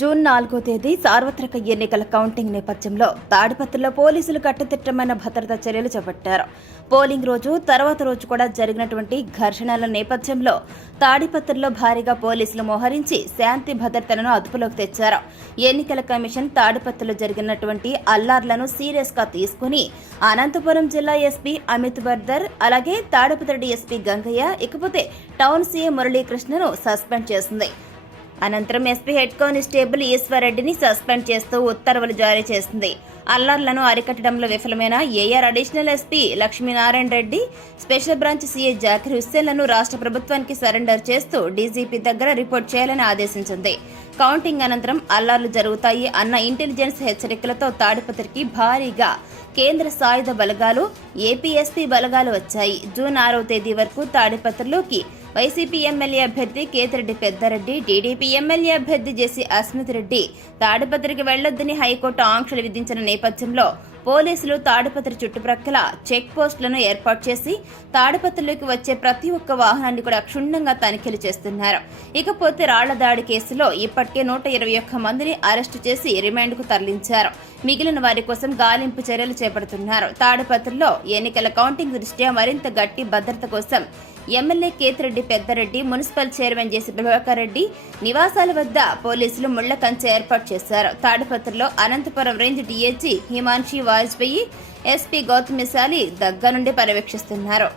June 4వ తేదీ సార్వత్రిక ఎన్నికల కౌంటింగ్ నేపథ్యంలో తాడిపత్రిలో పోలీసులు కట్టుదిట్టమైన భద్రతా చర్యలు చేపట్టారు. పోలింగ్ రోజు తర్వాత రోజు కూడా జరిగినటువంటి ఘర్షణల నేపథ్యంలో తాడిపత్రిలో భారీగా పోలీసులు మోహరించి శాంతి భద్రతలను అదుపులోకి తెచ్చారు. ఎన్నికల కమిషన్ తాడిపత్రిలో జరిగినటువంటి అల్లార్లను సీరియస్ గా తీసుకుని అనంతపురం జిల్లా ఎస్పీ అమిత్ వర్దర్, అలాగే తాడిపత్రి డీఎస్పీ గంగయ్య, ఇకపోతే టౌన్ సీఏ మురళీకృష్ణను సస్పెండ్ చేసింది. అనంతరం ఎస్పీ హెడ్ కానిస్టేబుల్ ఈశ్వర్రెడ్డిని సస్పెండ్ చేస్తూ ఉత్తర్వులు జారీ చేసింది. అల్లర్లను అరికట్టడంలో విఫలమైన AR additional SP Lakshminarayana Reddy, special branch CA Zakir హుస్సేన్లను రాష్ట్ర ప్రభుత్వానికి సరెండర్ చేస్తూ డీజీపీ దగ్గర రిపోర్ట్ చేయాలని ఆదేశించింది. కౌంటింగ్ అనంతరం అల్లర్లు జరుగుతాయి అన్న ఇంటెలిజెన్స్ హెచ్చరికలతో తాడిపత్రికి భారీగా కేంద్ర సాయుధ బలగాలు, ఏపీఎస్పీ బలగాలు వచ్చాయి. జూన్ 6వ తేదీ వరకు తాడిపత్రిలోకి వైసీపీ ఎమ్మెల్యే అభ్యర్థి కేతిరెడ్డి పెద్దారెడ్డి, టీడీపీ ఎమ్మెల్యే అభ్యర్థి జెసి అస్మిత్ రెడ్డి తాడిపత్రికి వెళ్లొద్దని హైకోర్టు ఆంక్షలు విధించిన నేపథ్యంలో పోలీసులు తాడిపత్రి చుట్టుప్రక్కల చెక్ పోస్టులను ఏర్పాటు చేసి తాడిపత్రిలోకి వచ్చే ప్రతి ఒక్క వాహనాన్ని కూడా క్షుణ్ణంగా తనిఖీలు చేస్తున్నారు. ఇకపోతే రాళ్ల దాడి కేసులో ఇప్పటికే 121 మందిని అరెస్టు చేసి రిమాండ్కు తరలించారు. మిగిలిన వారి కోసం గాలింపు చర్యలు చేపడుతున్నారు. తాడిపత్రిలో ఎన్నికల కౌంటింగ్ దృష్ట్యా మరింత గట్టి భద్రత కోసం MLA Kethireddy Peddareddy, municipal chairman JC Prabhakar Reddy నివాసాల వద్ద పోలీసులు ముళ్ల కంచె ఏర్పాటు చేశారు. తాడిపత్రిలో Anantapuram range DIG Himanshi Vajpayee, SP Gowthami Sali దగ్గర నుండి పర్యవేక్షిస్తున్నారు.